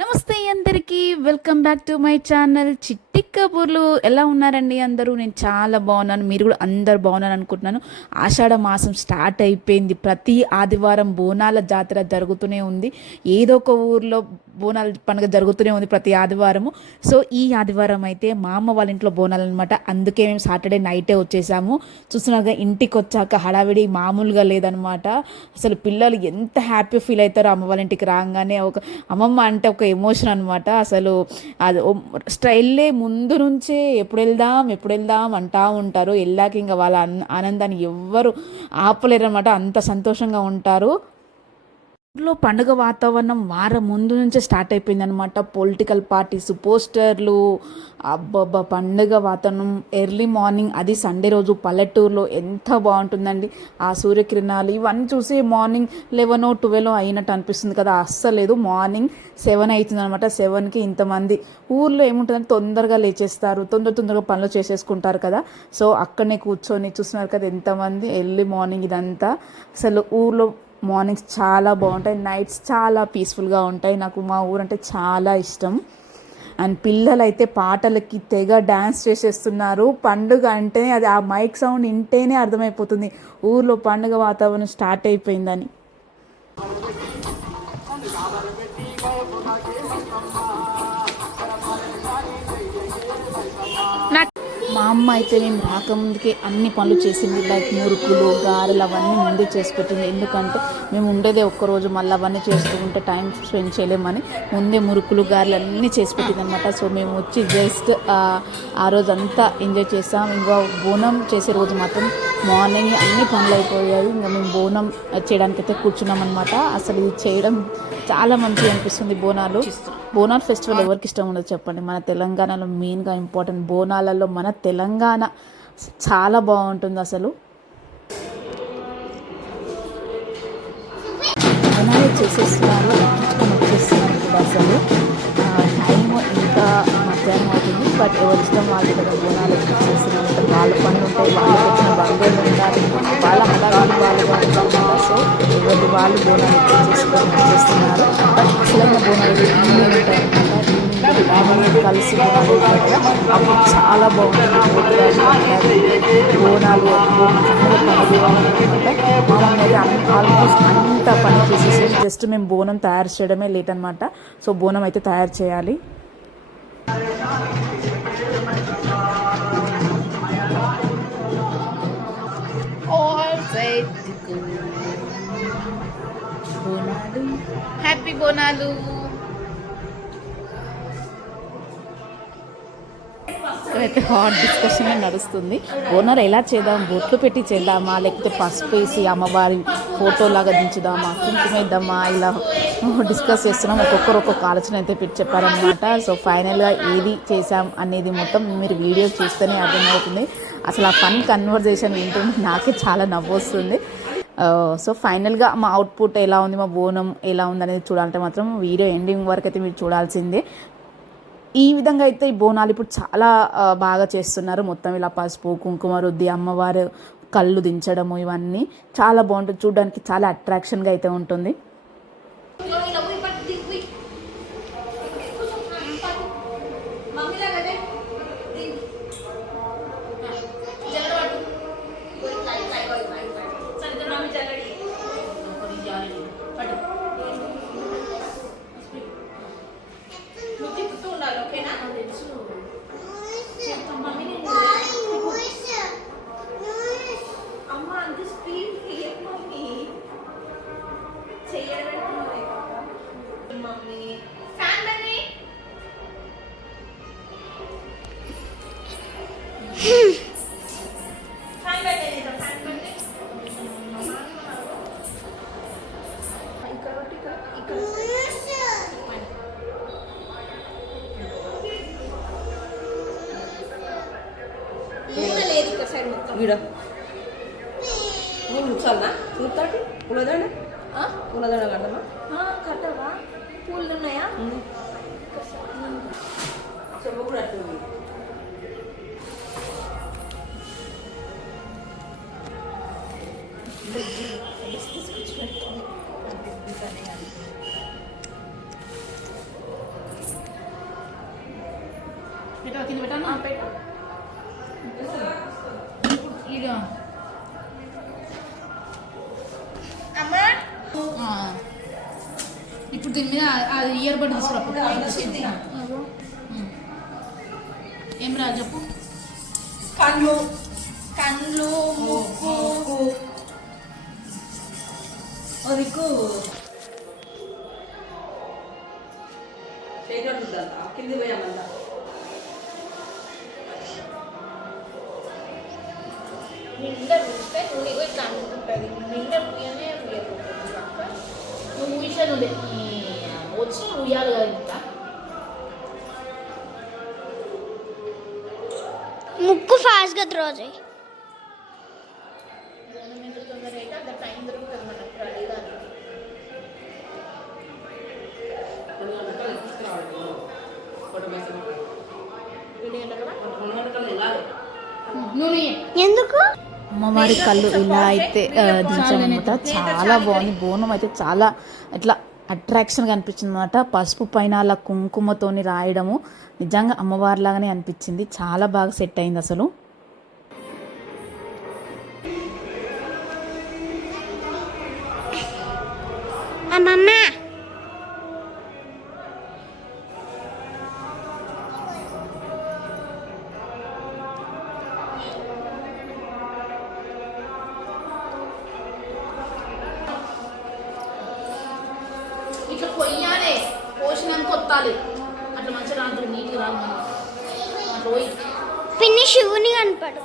నమస్తే అందరికీ welcome back to my channel చిట్టి కబుర్లు. ఎలా ఉన్నారండి అందరూ? నేను చాలా బాగున్నాను, మీరు కూడా అందరు బాగున్నాను అనుకుంటున్నాను. ఆషాఢ మాసం స్టార్ట్ అయిపోయింది. ప్రతి ఆదివారం బోనాల జాతర జరుగుతూనే ఉంది. ఏదో ఒక ఊర్లో బోనాల పండుగ జరుగుతూనే ఉంది ప్రతి ఆదివారము. సో ఈ ఆదివారం అయితే మా అమ్మ వాళ్ళ ఇంట్లో బోనాలు అనమాట. అందుకే మేము సాటర్డే నైటే వచ్చేసాము. చూస్తున్నారుగా, ఇంటికి వచ్చాక హడావిడి మామూలుగా లేదనమాట. అసలు పిల్లలు ఎంత హ్యాపీ ఫీల్ అవుతారో అమ్మ వాళ్ళ ఇంటికి రాగానే. ఒక అమ్మమ్మ అంటే ఒక ఎమోషన్ అనమాట. అసలు అది వెళ్ళే ముందు నుంచే ఎప్పుడు వెళ్దాం అంటూ ఉంటారు. వెళ్ళాక ఇంకా వాళ్ళ ఆనందాన్ని ఎవ్వరు ఆపలేరు అనమాట. అంత సంతోషంగా ఉంటారు. ఊర్లో పండుగ వాతావరణం వారం ముందు నుంచే స్టార్ట్ అయిపోయింది అనమాట. పొలిటికల్ పార్టీస్, పోస్టర్లు, అబ్బబ్బా పండుగ వాతావరణం. ఎర్లీ మార్నింగ్, అది సండే రోజు పల్లెటూరులో ఎంత బాగుంటుందండి. ఆ సూర్యకిరణాలు ఇవన్నీ చూసి మార్నింగ్ 11, 12 అయినట్టు అనిపిస్తుంది కదా. అస్సలేదు, మార్నింగ్ 7 అవుతుంది అనమాట. 7కి ఇంతమంది. ఊర్లో ఏముంటుందంటే తొందరగా లేచేస్తారు, తొందరగా పనులు చేసేసుకుంటారు కదా. సో అక్కడనే కూర్చొని చూస్తున్నారు కదా ఎంతమంది. ఎర్లీ మార్నింగ్ ఇదంతా. అసలు ఊర్లో మార్నింగ్స్ చాలా బాగుంటాయి, నైట్స్ చాలా పీస్ఫుల్గా ఉంటాయి. నాకు మా ఊరంటే చాలా ఇష్టం. అండ్ పిల్లలు అయితే పాటలకి తెగ డ్యాన్స్ చేసేస్తున్నారు. పండుగ అంటే అది ఆ మైక్ సౌండ్ వింటేనే అర్థమైపోతుంది ఊర్లో పండుగ వాతావరణం స్టార్ట్ అయిపోయిందని. మా అమ్మ అయితే మేము రాకముందుకే అన్ని పనులు చేసింది. లైక్ మురుకులు, గారెలు అవన్నీ ముందే చేసి పెట్టింది. ఎందుకంటే మేము ఉండేదే ఒక్కరోజు, మళ్ళీ అవన్నీ చేస్తూ ఉంటే టైం స్పెండ్ చేయలేమని ముందే మురుకులు, గారెలు అన్నీ చేసి పెట్టింది అనమాట. సో మేము వచ్చి జస్ట్ ఆ రోజు అంతా ఎంజాయ్ చేస్తాం. ఇంకా బోనం చేసే రోజు మాత్రం మార్నింగ్ అన్ని పనులు అయిపోయాయి. ఇంకా మేము బోనం చేయడానికైతే కూర్చున్నాం అనమాట. అసలు ఇది చేయడం చాలా మంచిగా అనిపిస్తుంది. బోనాలు ఫెస్టివల్ ఎవరికి ఇష్టం ఉండదు చెప్పండి. మన తెలంగాణలో మెయిన్గా ఇంపార్టెంట్ బోనాలలో మన తెలంగాణ చాలా బాగుంటుంది అసలు. బోనాలు చేసేస్తున్నారు, ఎక్కించుకొని వచ్చేస్తున్నారు కూడా. అసలు టైం ఇంకా మధ్యాహ్నం అవుతుంది, బట్ ఎవరి ఇష్టం వాళ్ళు కదా. బోనాలు ఎక్కించేస్తున్నారు, వాళ్ళ పనులు ఉంటాయి, వాళ్ళకి వచ్చిన బంధువులు ఉంటారు, వాళ్ళ హడావిడి వాళ్ళుగా ఉంటారు. సో ఎవరి వాళ్ళు బోనాలు ఎక్కించేసుకొని వచ్చేస్తున్నారు. బట్ అసలైన బోనాలు ఈవినింగ్ ఉంటాయి అనమాట. ఈవినింగ్ కలిసి బోనాలు ఉంటాయి కదా, అప్పుడు చాలా బాగుంటుంది. బోనాలు కన్నుల పండుగ అనమాట. మా మమ్మీ అయితే ఆల్మోస్ట్ అంత పని చేసేసి జస్ట్ మేము బోనం తయారు చేయడమే లేట్ అనమాట. సో బోనం అయితే తయారు చేయాలి. బోనాలు, హ్యాపీ బోనాలు. అయితే హాట్ డిస్కషన్ నడుస్తుంది. బోనాలు ఎలా చేద్దాం, బొట్లు పెట్టి చేద్దామా, లేకపోతే పసుపు వేసి అమ్మవారి ఫోటోలాగా దించుదామా, కుంకుమేద్దామా, ఇలా డిస్కస్ చేస్తున్నాం. ఒక్కొక్క ఆలోచన అయితే పెట్టి చెప్పారనమాట. సో ఫైనల్గా ఏది చేసాం అనేది మొత్తం మీరు వీడియో చూస్తేనే అర్థమవుతుంది. అసలు ఆ ఫన్ కన్వర్జేషన్ వింటుంటే నాకే చాలా నవ్వు వస్తుంది. సో ఫైనల్గా మా అవుట్పుట్ ఎలా ఉంది, మా బోనం ఎలా ఉంది అనేది చూడాలంటే మాత్రం వీడియో ఎండింగ్ వరకు అయితే మీరు చూడాల్సిందే. ఈ విధంగా అయితే ఈ బోనాలు ఇప్పుడు చాలా బాగా చేస్తున్నారు. మొత్తం ఇలా పసుపు కుంకుమ రుద్ది అమ్మవారు కళ్ళు దించడము ఇవన్నీ చాలా బాగుంటుంది. చూడడానికి చాలా అట్రాక్షన్గా అయితే ఉంటుంది. వీడ నేను ఉంచాలనా చూస్తాడు పూలదండ పూలదండ కడదామా కట్టవా? పూలు ఉన్నాయా? చెమ్మ కూడా అట్టుంది. పెట్టావా కింద పెట్టాను పెట్టు. ఇక అమ్మా ఇప్పుడు దీని మీద అది ఇయర్ బడ్ తీసుకురా ఏం రా చెప్పు కళ్ళు కళ్ళు ముక్కు దిక్కు చేయగలుగుతుందంట కింది పోయామంట నిండా చూస్తే నువ్వు ఇగో ఇట్లా అనుకుంటుంది నిండా ఉయ్యనే ఉయ్యకుంటుంది అక్క. నువ్వు ఊసాను వచ్చి ఉయ్యాలి కదా ఇంకా ముక్కు ఫాస్ట్గా త్రో చేయి. గవర్నమెంట్ తొందర అయితే అంత టైం దొరుకుతుంది మనకు రెడీ కానీ నువ్వు ఎందుకు? అమ్మవారి కళ్ళు ఇలా అయితే దించామన్నమాట చాలా బాగుంది బోనం అయితే చాలా ఇట్లా అట్రాక్షన్గా అనిపించింది అనమాట పసుపు పైన అలా కుంకుమతోని రాయడము నిజంగా అమ్మవారిలాగానే అనిపించింది చాలా బాగా సెట్ అయింది అసలు అమ్మమ్మ ఇట్లా పొయ్యాలి పోసినాక కొత్తాలి అట్లా మంచిగా రాదు నీట్గా రాదు రోయి పిన్ని శివుని కనపడు.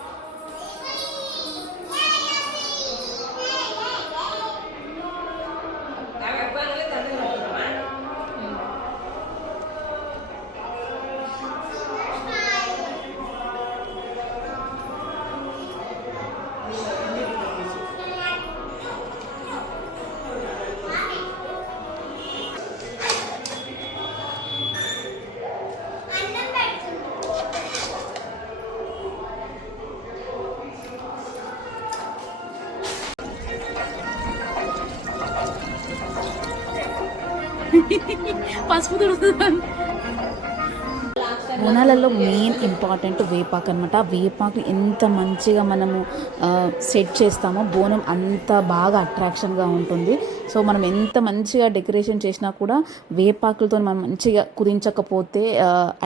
పసుపు తుడుతుంది బోనాలలో మెయిన్ ఇంపార్టెంట్ వేపాకు అనమాట వేపాకు ఎంత మంచిగా మనము సెట్ చేస్తామో బోనం అంత బాగా అట్రాక్షన్గా ఉంటుంది సో మనం ఎంత మంచిగా డెకరేషన్ చేసినా కూడా వేపాకులతో మనం మంచిగా కురించకపోతే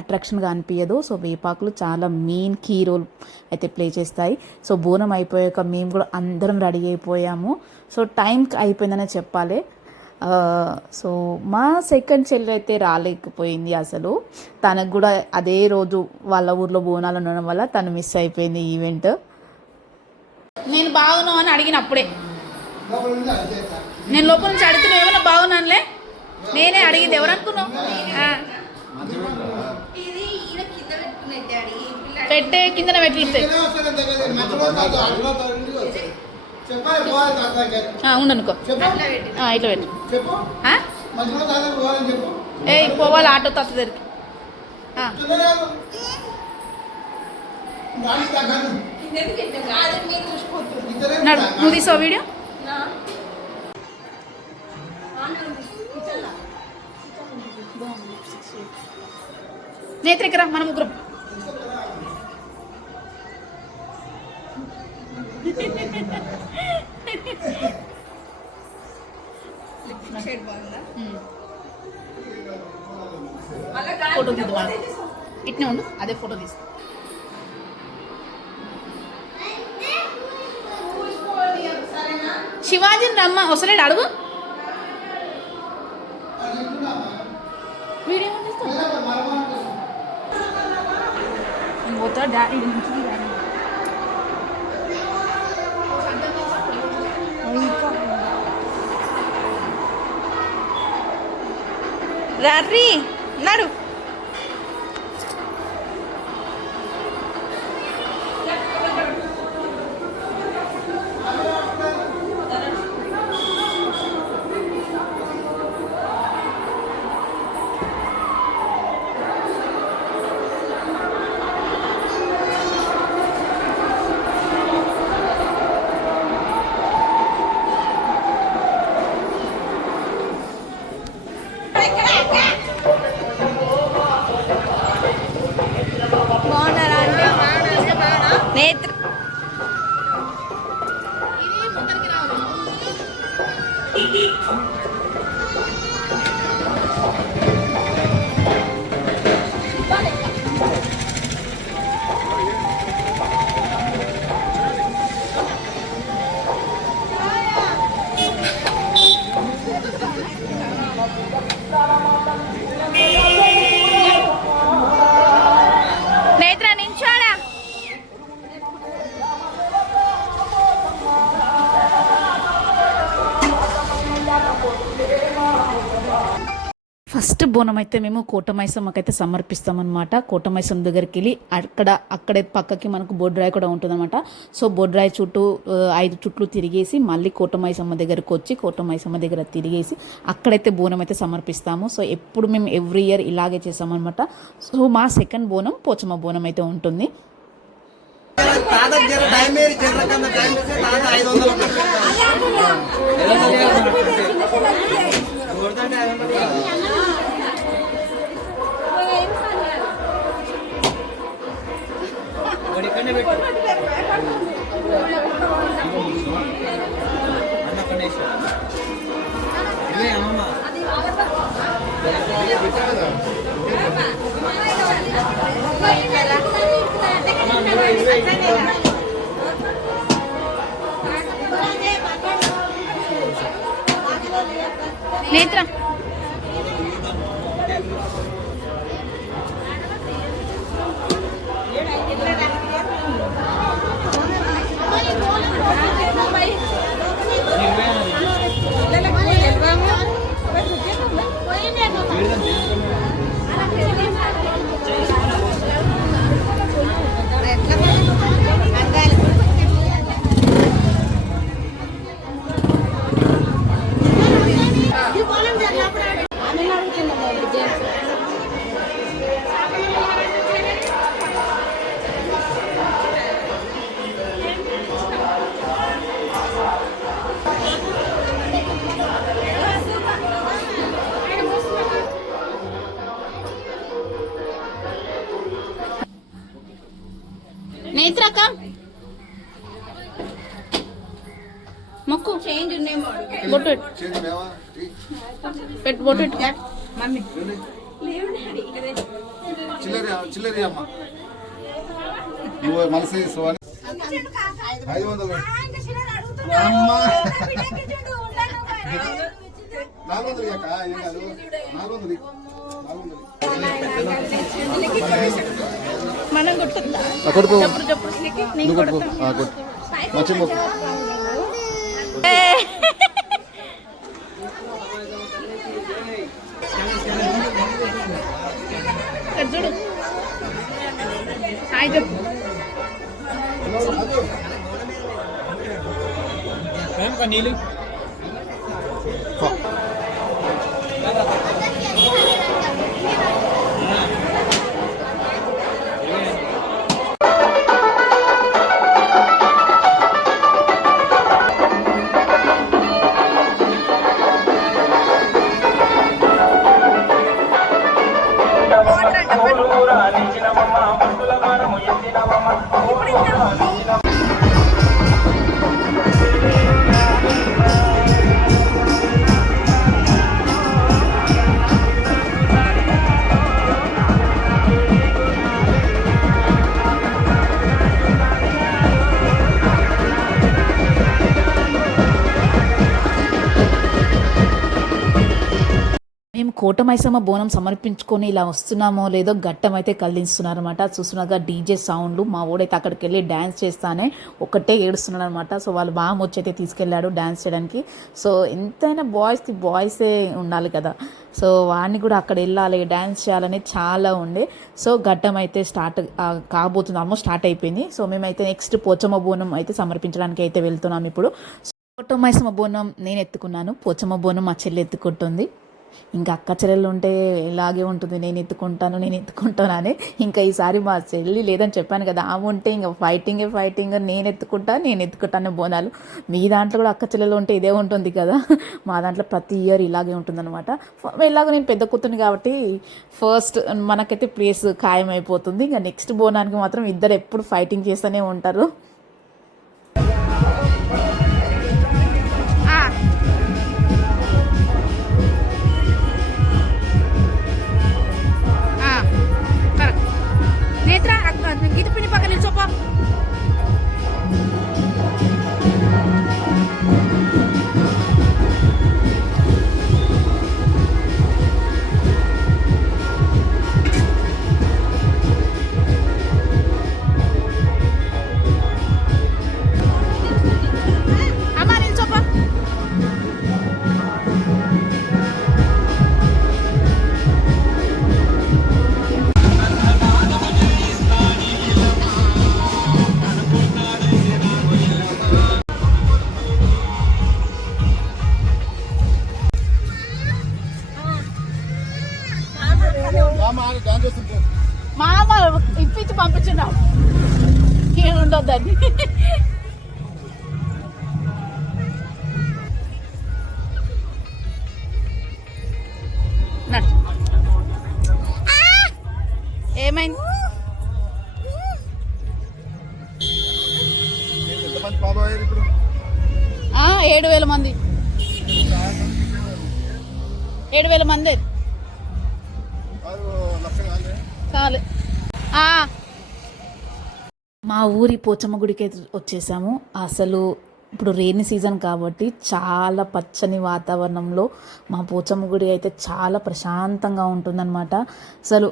అట్రాక్షన్గా అనిపించదు సో వేపాకులు చాలా మెయిన్ కీ రోల్ అయితే ప్లే చేస్తాయి సో బోనం అయిపోయాక మేము కూడా అందరం రెడీ అయిపోయాము సో టైంకి అయిపోయిందనే చెప్పాలి సో మా సెకండ్ చెల్లి అయితే రాలేకపోయింది అసలు తనకు కూడా అదే రోజు వాళ్ళ ఊర్లో బోనాలు ఉండడం వల్ల తను మిస్ అయిపోయింది ఈవెంట్ నేను బాగున్నావు అని అడిగినప్పుడే నేను లోపల నుంచి అడిగితే ఏమైనా బాగున్నానులే నేనే అడిగింది ఎవరు అనుకున్నావు ఇది ఈయన కింద పెట్టుకునే డాడీ పెట్టే కింద పెట్టితే ఉండనుకో ఇట్లా పెట్టు ఏ పోవాలి ఆటో తాత దగ్గరికి నడు నువ్వు తీసావు వీడియో నేత్రికరా మన ముగ్గురం ఫోటో తీద్దాం ఇట్నే ఉండు అదే ఫోటో తీస్తా శివాజీని రమ్మ వస్తలేడు అడుగు వీడియో పోతా డాడీ రాత్రి నడు బోనం అయితే మేము కోటమైసమ్మకైతే సమర్పిస్తామన్నమాట. కోటమైసమ్మ దగ్గరికి వెళ్ళి అక్కడే పక్కకి మనకు బొడ్రాయి కూడా ఉంటుందన్నమాట. సో బొడ్రాయి చుట్టూ 5 చుట్లు తిరిగేసి మళ్ళీ కోటమైసమ్మ దగ్గరకు వచ్చి కోటమైసమ్మ దగ్గర తిరిగేసి అక్కడైతే బోనం అయితే సమర్పిస్తాము. సో ఎప్పుడు మేము ఎవ్రీ ఇయర్ ఇలాగే చేస్తామన్నమాట. సో మా సెకండ్ బోనం పోచమ్మ బోనం అయితే ఉంటుంది. నేత్ర నేత్రక మొక్కు చేంజ్ ఉన్నాయేమో బొట్టు పెట్టు బొట్టు మమ్మీ చిల్లరి అమ్మ నువ్వు మనసు తీసుకోవాలి 500 అమ్మా 400 ఇయ్యక ఏం కాదు 400 మనం కొట్టుకుందా కొడుకు చెప్పు నువ్వు కొడుకు మంచి మొక్కు చూడు హాయ్ చెప్పు నీళ్ళు మేము కోటమైసమ్మ బోనం సమర్పించుకొని ఇలా వస్తున్నామో లేదో ఘట్టం అయితే కదిలిస్తున్నారు అనమాట. చూస్తున్నాగా డీజే సౌండ్లు. మా ఓడైతే అక్కడికి వెళ్ళి డ్యాన్స్ చేస్తానే ఒకటే ఏడుస్తున్నాడు అనమాట. సో వాళ్ళు బాగా వచ్చైతే తీసుకెళ్ళాడు డ్యాన్స్ చేయడానికి. సో ఎంతైనా బాయ్సే ఉండాలి కదా. సో వాడిని కూడా అక్కడ వెళ్ళాలి డ్యాన్స్ చేయాలని చాలా ఉండే. సో ఘట్టం అయితే స్టార్ట్ కాబోతుంది, ఆల్మోస్ట్ స్టార్ట్ అయిపోయింది. సో మేమైతే నెక్స్ట్ పోచమ్మ బోనం అయితే సమర్పించడానికి అయితే వెళ్తున్నాం ఇప్పుడు. కోటమైసమ్మ బోనం నేను ఎత్తుకున్నాను, పోచమ్మ బోనం మా చెల్లి ఎత్తుకుంటుంది. ఇంకా అక్క చెల్లెళ్ళు ఉంటే ఇలాగే ఉంటుంది, నేను ఎత్తుకుంటాను అని. ఇంకా ఈసారి మా చెల్లి లేదని చెప్పాను కదా, ఆమె ఉంటే ఇంకా ఫైటింగ్ నేను ఎత్తుకుంటాను బోనాలు. మీ దాంట్లో కూడా అక్క చెల్లెలు ఉంటే ఇదే ఉంటుంది కదా. మా దాంట్లో ప్రతి ఇయర్ ఇలాగే ఉంటుందన్నమాట. ఇలాగ నేను పెద్ద కూతుర్ని కాబట్టి ఫస్ట్ మనకైతే ప్లేస్ ఖాయం అయిపోతుంది. ఇంకా నెక్స్ట్ బోనానికి మాత్రం ఇద్దరు ఎప్పుడు ఫైటింగ్ చేస్తూనే ఉంటారు. నేత్ర గీత పిన్ని పక్కన నిల్చోపా. రామా అని డాన్స్ చేస్తుంటే మా అమ్మ ఇప్పించి పంపించున్నాం ఏమి ఉండొద్దని. ఏమైంది? ఎంతమంది ఫాలో అయ్యారు ఇప్పుడు? 7,000 మంది. 7,000 మంది లక్ష కాలే. చాలు. మా ఊరి పోచమ్మ గుడికి అయితే వచ్చేసాము. అసలు ఇప్పుడు రెయినీ సీజన్ కాబట్టి చాలా పచ్చని వాతావరణంలో మా పోచమ్మ గుడి అయితే చాలా ప్రశాంతంగా ఉంటుందన్నమాట. అసలు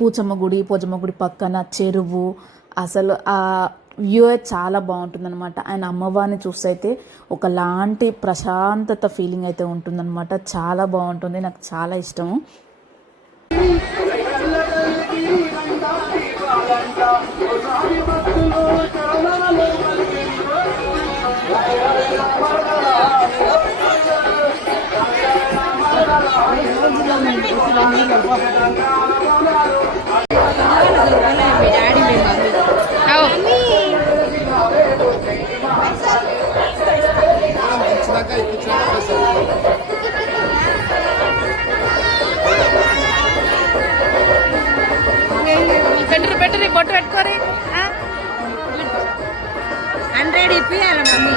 పోచమ్మ గుడి పక్కన చెరువు, అసలు ఆ వ్యూ చాలా బాగుంటుందన్నమాట. ఆయన అమ్మవారిని చూస్తే అయితే ఒకలాంటి ప్రశాంతత ఫీలింగ్ అయితే ఉంటుందన్నమాట. చాలా బాగుంటుంది, నాకు చాలా ఇష్టము. ఇచ్చినాక పెట్టరు బొట్టు పెట్టుకోరి. 100 ఇప్పియాలి మమ్మీ.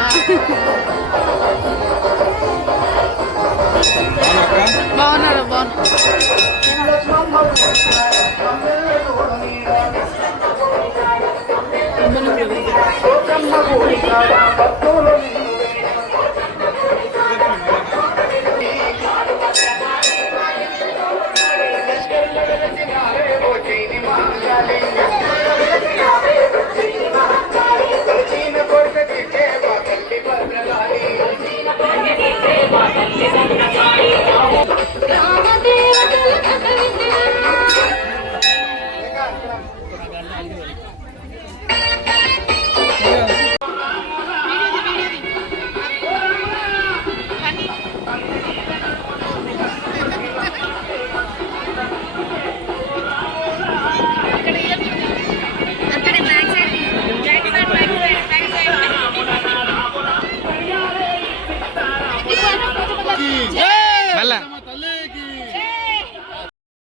బాగున్నారు.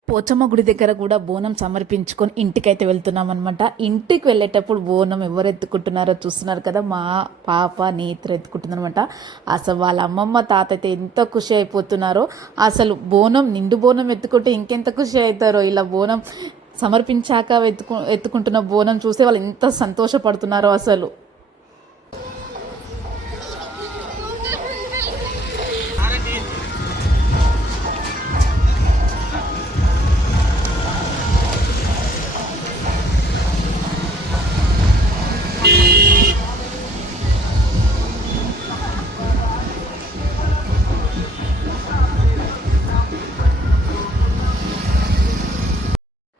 పోచమ్మ గుడి దగ్గర కూడా బోనం సమర్పించుకొని ఇంటికైతే వెళ్తున్నాం అనమాట. ఇంటికి వెళ్ళేటప్పుడు బోనం ఎవరు ఎత్తుకుంటున్నారో చూస్తున్నారు కదా, మా పాప నేత్ర ఎత్తుకుంటుంది అనమాట. అసలు వాళ్ళ అమ్మమ్మ తాత అయితే ఎంత ఖుషి అయిపోతున్నారో. అసలు బోనం నిండు బోనం ఎత్తుకుంటే ఇంకెంత ఖుషి అవుతారో. ఇలా బోనం సమర్పించాక ఎత్తుకుంటున్న బోనం చూస్తే వాళ్ళు ఎంత సంతోషపడుతున్నారో అసలు.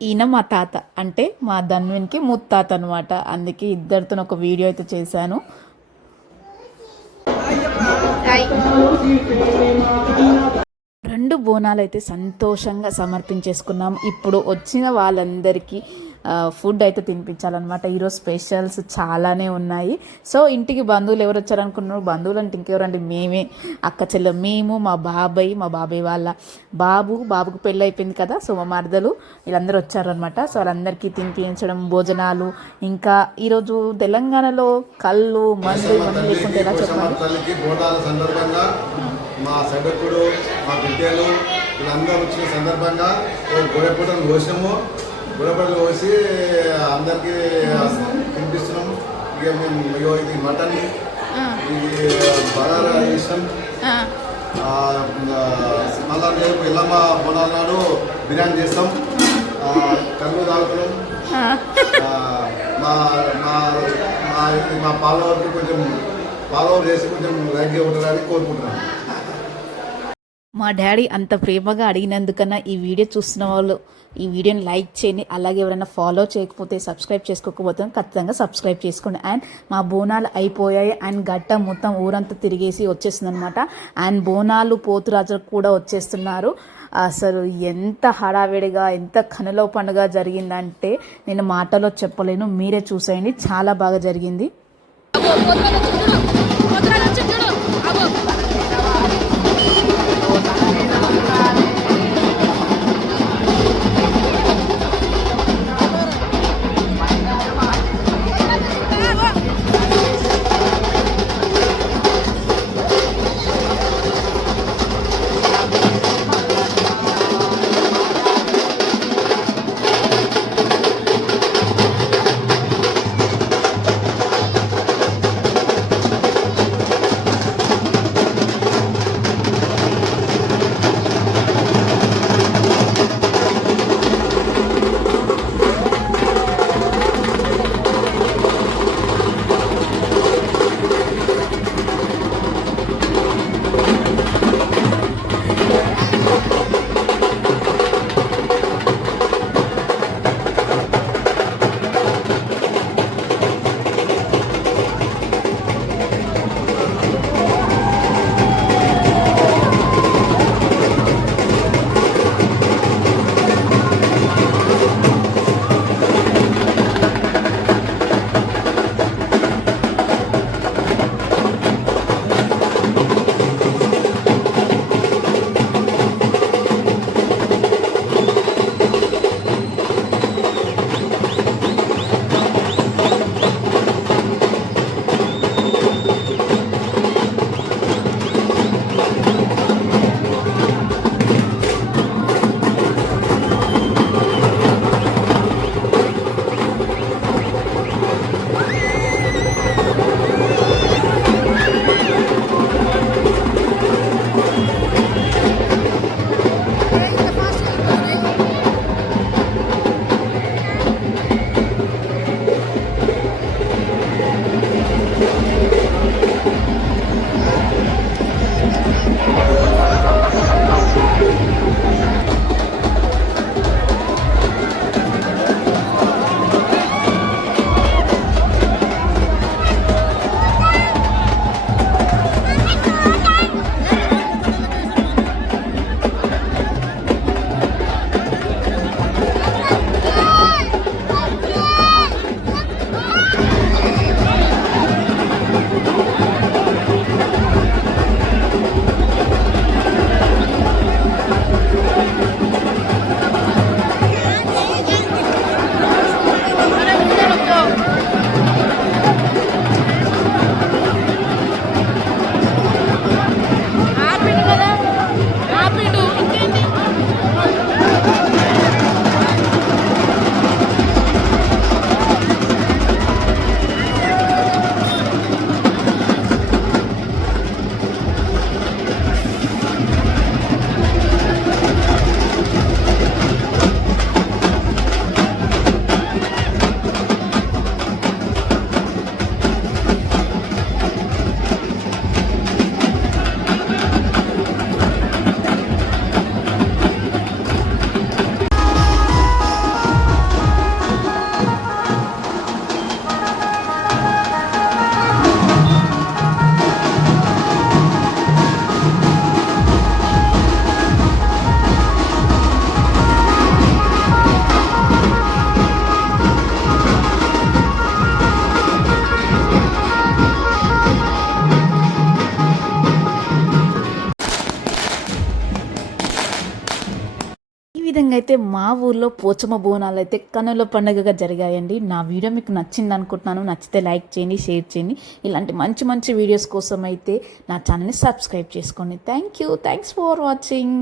ఈయన మా తాత, అంటే మా ధన్విన్కి ముత్తాత అనమాట. అందుకే ఇద్దరితో ఒక వీడియో అయితే చేశాను. రెండు బోనాలు అయితే సంతోషంగా సమర్పించేసుకున్నాం. ఇప్పుడు వచ్చిన వాళ్ళందరికీ ఫుడ్ అయితే తినిపించాలన్నమాట. ఈరోజు స్పెషల్స్ చాలానే ఉన్నాయి. సో ఇంటికి బంధువులు ఎవరు వచ్చారనుకున్నారు? బంధువులు అంటే ఇంకెవరండి, మేమే, అక్క చెల్లె, మేము, మా బాబాయ్ వాళ్ళ బాబుకు పెళ్ళి అయిపోయింది కదా, సో మా మరదలు వీళ్ళందరూ వచ్చారనమాట. సో వాళ్ళందరికీ తినిపించడం, భోజనాలు. ఇంకా ఈరోజు తెలంగాణలో కళ్ళు మందు లేకుంటే ఎలా చెప్పండి. మా సడకుడు, మా బిడ్డలు వీళ్ళందరూ వచ్చిన సందర్భంగా గొడవపూటలు కోసాము. గొడవపూటలు కోసి అందరికీ తినిపిస్తున్నాము. ఇక మేము ఇది మటన్, ఇది బగారా చేసాం. మళ్ళా రేపు ఇల్లమ్మ బోనాల నాడు బిర్యానీ చేస్తాం, కళ్ళు తాగుతున్నాం. మా పాలవర్కి కొంచెం ఫాలోవర్ చేసి కొంచెం లైక్ ఉంటుందని కోరుకుంటున్నాను. మా డాడీ అంత ప్రేమగా అడిగినందుకన్నా ఈ వీడియో చూస్తున్న వాళ్ళు ఈ వీడియోని లైక్ చేయండి. అలాగే ఎవరైనా ఫాలో చేయకపోతే, సబ్స్క్రైబ్ చేసుకోకపోతే ఖచ్చితంగా సబ్స్క్రైబ్ చేసుకోండి. అండ్ మా బోనాలు అయిపోయాయి. అండ్ గట్ట మొత్తం ఊరంతా తిరిగేసి వచ్చేస్తుంది అనమాట. అండ్ బోనాలు పోతురాజులకు కూడా వచ్చేస్తున్నారు. అసలు ఎంత హడావిడిగా ఎంత కనుల పండుగ జరిగిందంటే నేను మాటలో చెప్పలేను, మీరే చూసేయండి, చాలా బాగా జరిగింది. విధంగా అయితే మా ఊర్లో పోచమ్మ బోనాలు అయితే కనుల పండుగగా జరిగాయండి. నా వీడియో మీకు నచ్చింది అనుకుంటున్నాను. నచ్చితే లైక్ చేయండి, షేర్ చేయండి. ఇలాంటి మంచి మంచి వీడియోస్ కోసం అయితే నా ఛానల్ని సబ్స్క్రైబ్ చేసుకోండి. Thanks for watching.